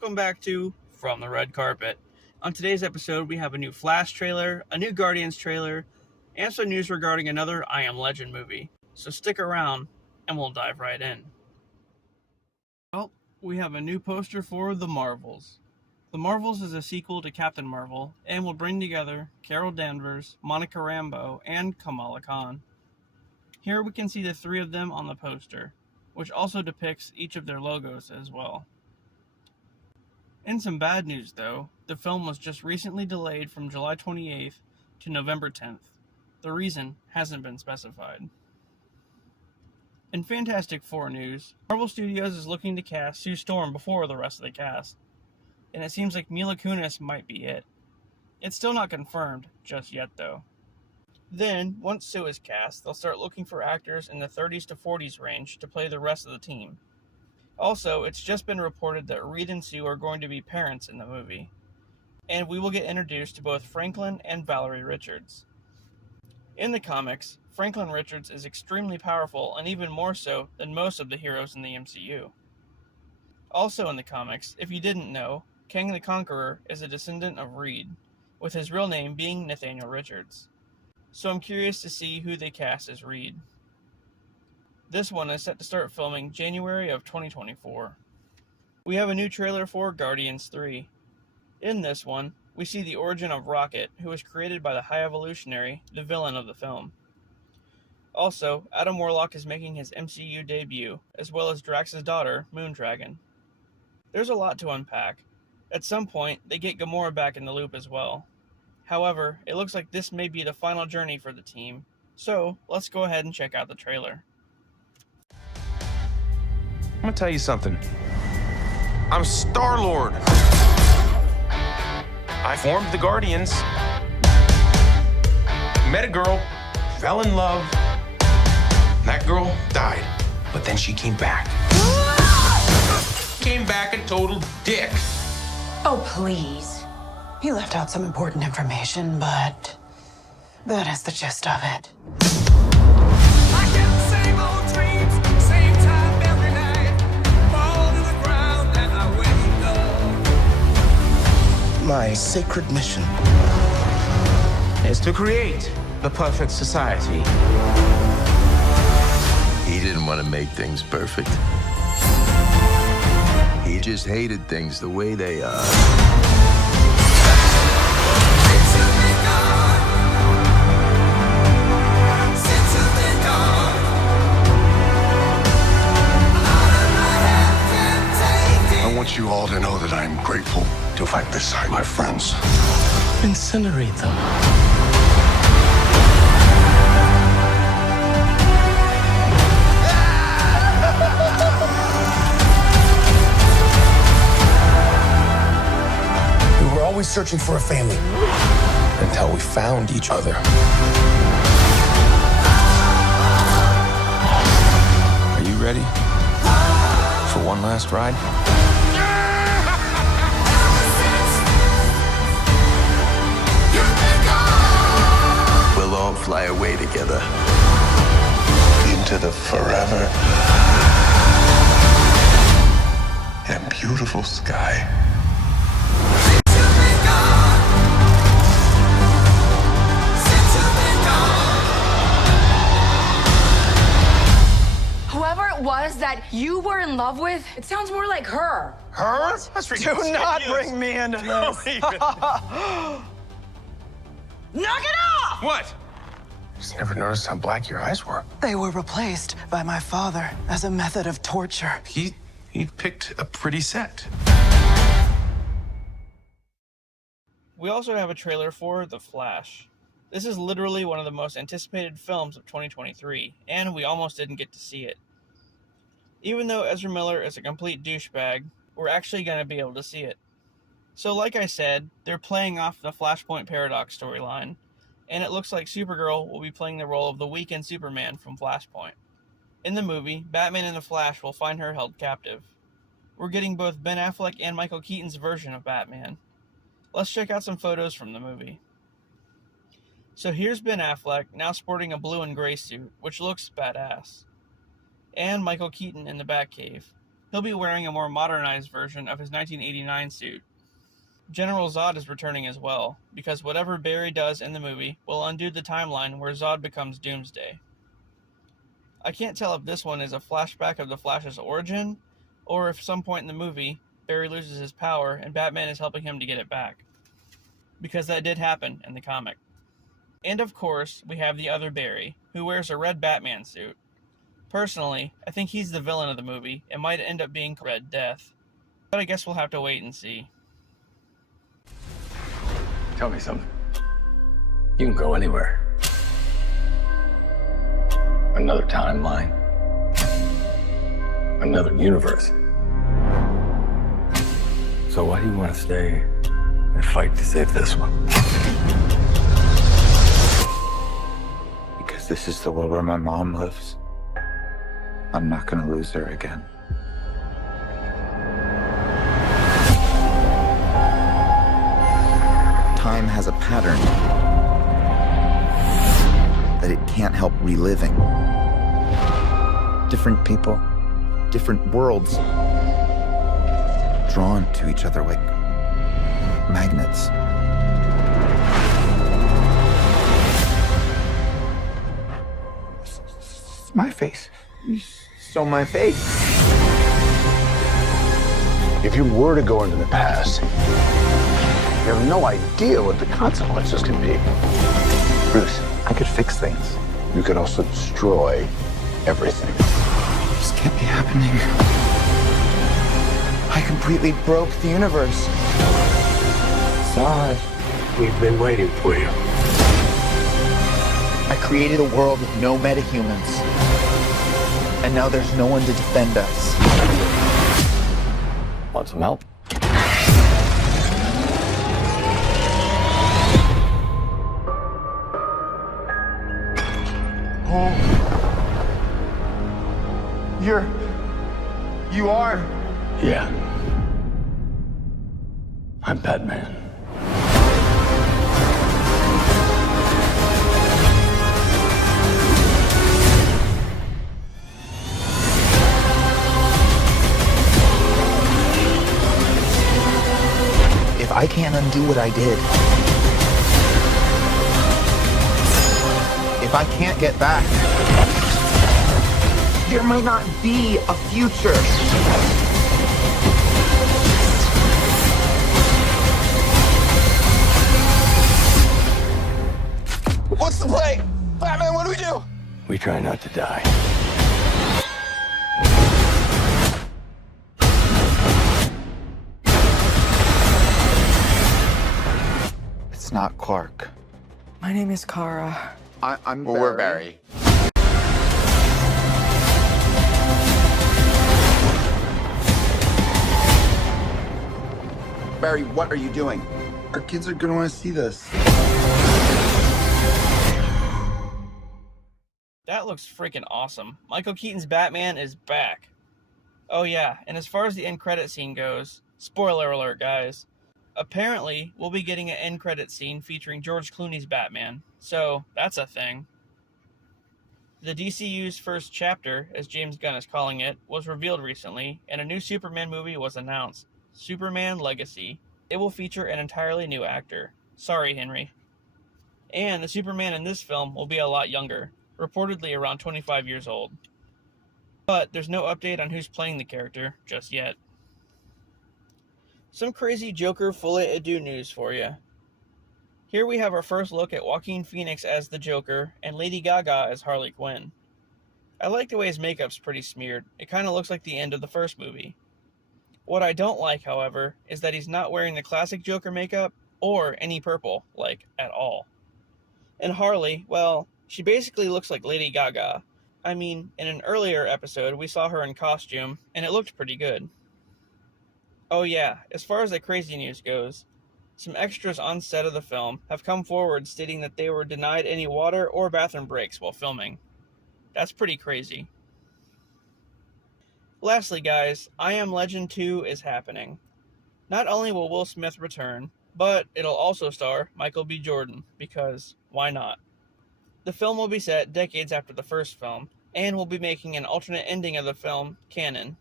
welcome back to From the Red Carpet. On today's episode, we have a new Flash trailer, a new Guardians trailer, and some news regarding another I Am Legend movie. So stick around, and we'll dive right in. Well, we have a new poster for The Marvels. The Marvels is a sequel to Captain Marvel, and will bring together Carol Danvers, Monica Rambeau, and Kamala Khan. Here we can see the three of them on the poster, which also depicts each of their logos as well. In some bad news though, the film was just recently delayed from July 28th to November 10th. The reason hasn't been specified. In Fantastic Four news, Marvel Studios is looking to cast Sue Storm before the rest of the cast, and it seems like Mila Kunis might be it. It's still not confirmed just yet though. Then, once Sue is cast, they'll start looking for actors in the 30s to 40s range to play the rest of the team. Also, it's just been reported that Reed and Sue are going to be parents in the movie, and we will get introduced to both Franklin and Valerie Richards. In the comics, Franklin Richards is extremely powerful and even more so than most of the heroes in the MCU. Also in the comics, if you didn't know, Kang the Conqueror is a descendant of Reed, with his real name being Nathaniel Richards. So I'm curious to see who they cast as Reed. This one is set to start filming January of 2024. We have a new trailer for Guardians 3. In this one, we see the origin of Rocket, who was created by the High Evolutionary, the villain of the film. Also, Adam Warlock is making his MCU debut, as well as Drax's daughter, Moondragon. There's a lot to unpack. At some point, they get Gamora back in the loop as well. However, it looks like this may be the final journey for the team, so let's go ahead and check out the trailer. I'm gonna tell you something. I'm Star-Lord. I formed the Guardians. Met a girl, fell in love. That girl died, but then she came back. Came back a total dick. Oh, please. He left out some important information, but that is the gist of it. I get the same old dreams, same time every night. Fall to the ground and I wake up. My sacred mission Is to create the perfect society. He didn't want to make things perfect. He just hated things the way they are. I want you all to know that I'm grateful to fight beside my friends. Incinerate them. We were always searching for a family until we found each other. Are you ready for one last ride? We'll all fly away together. Into the forever and beautiful sky. Whoever it was that you were in love with, it sounds more like her. Her? That's ridiculous. Do not bring me into this. Knock it off! What? Just never noticed how black your eyes were. They were replaced by my father as a method of torture. He picked a pretty set. We also have a trailer for The Flash. This is literally one of the most anticipated films of 2023, and we almost didn't get to see it. Even though Ezra Miller is a complete douchebag, we're actually going to be able to see it. So like I said, they're playing off the Flashpoint Paradox storyline, and it looks like Supergirl will be playing the role of the weakened Superman from Flashpoint. In the movie, Batman and the Flash will find her held captive. We're getting both Ben Affleck and Michael Keaton's version of Batman. Let's check out some photos from the movie. So here's Ben Affleck, now sporting a blue and gray suit, which looks badass. And Michael Keaton in the Batcave. He'll be wearing a more modernized version of his 1989 suit. General Zod is returning as well, because whatever Barry does in the movie will undo the timeline where Zod becomes Doomsday. I can't tell if this one is a flashback of the Flash's origin, or if some point in the movie, Barry loses his power and Batman is helping him to get it back. Because that did happen in the comic. And of course, we have the other Barry, who wears a red Batman suit. Personally, I think he's the villain of the movie and might end up being Red Death. But I guess we'll have to wait and see. Tell me something. You can go anywhere. Another timeline. Another universe. So why do you want to stay and fight to save this one? Because this is the world where my mom lives. I'm not gonna lose her again. Time has a pattern that it can't help reliving. Different people, different worlds, drawn to each other like magnets. It's my face. You stole my face. If you were to go into the past, you have no idea what the consequences can be. Bruce, I could fix things. You could also destroy everything. This can't be happening. I completely broke the universe. Zod. We've been waiting for you. I created a world with no metahumans. And now there's no one to defend us. Want some help? You are? Yeah. I'm Batman. If I can't undo what I did, if I can't get back, there might not be a future. What's the play? Batman, what do we do? We try not to die. It's not Clark. My name is Kara. I'm Barry. We're Barry. Barry, what are you doing? Our kids are gonna want to see this. That looks freaking awesome. Michael Keaton's Batman is back. Oh yeah, and as far as the end credit scene goes, spoiler alert guys, apparently we'll be getting an end credit scene featuring George Clooney's Batman, so that's a thing. The DCU's first chapter, as James Gunn is calling it, was revealed recently, and a new Superman movie was announced, Superman Legacy. It will feature an entirely new actor. Sorry, Henry. And the Superman in this film will be a lot younger, reportedly around 25 years old. But there's no update on who's playing the character just yet. Some crazy Joker Folie A Deux news for you. Here we have our first look at Joaquin Phoenix as the Joker and Lady Gaga as Harley Quinn. I like the way his makeup's pretty smeared. It kind of looks like the end of the first movie. What I don't like, however, is that he's not wearing the classic Joker makeup or any purple, like, at all. And Harley, well, she basically looks like Lady Gaga. I mean, in an earlier episode, we saw her in costume, and it looked pretty good. Oh yeah, as far as the crazy news goes, some extras on set of the film have come forward stating that they were denied any water or bathroom breaks while filming. That's pretty crazy. Lastly guys, I Am Legend 2 is happening. Not only will Will Smith return, but it'll also star Michael B. Jordan, because why not? The film will be set decades after the first film, and will be making an alternate ending of the film canon.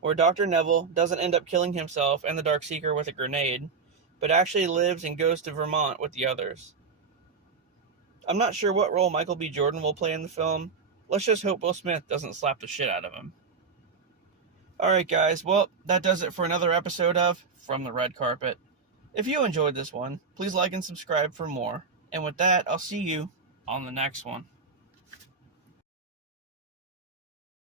where Dr. Neville doesn't end up killing himself and the Darkseeker with a grenade, but actually lives and goes to Vermont with the others. I'm not sure what role Michael B. Jordan will play in the film. Let's just hope Will Smith doesn't slap the shit out of him. Alright guys, well, that does it for another episode of From the Red Carpet. If you enjoyed this one, please like and subscribe for more. And with that, I'll see you on the next one.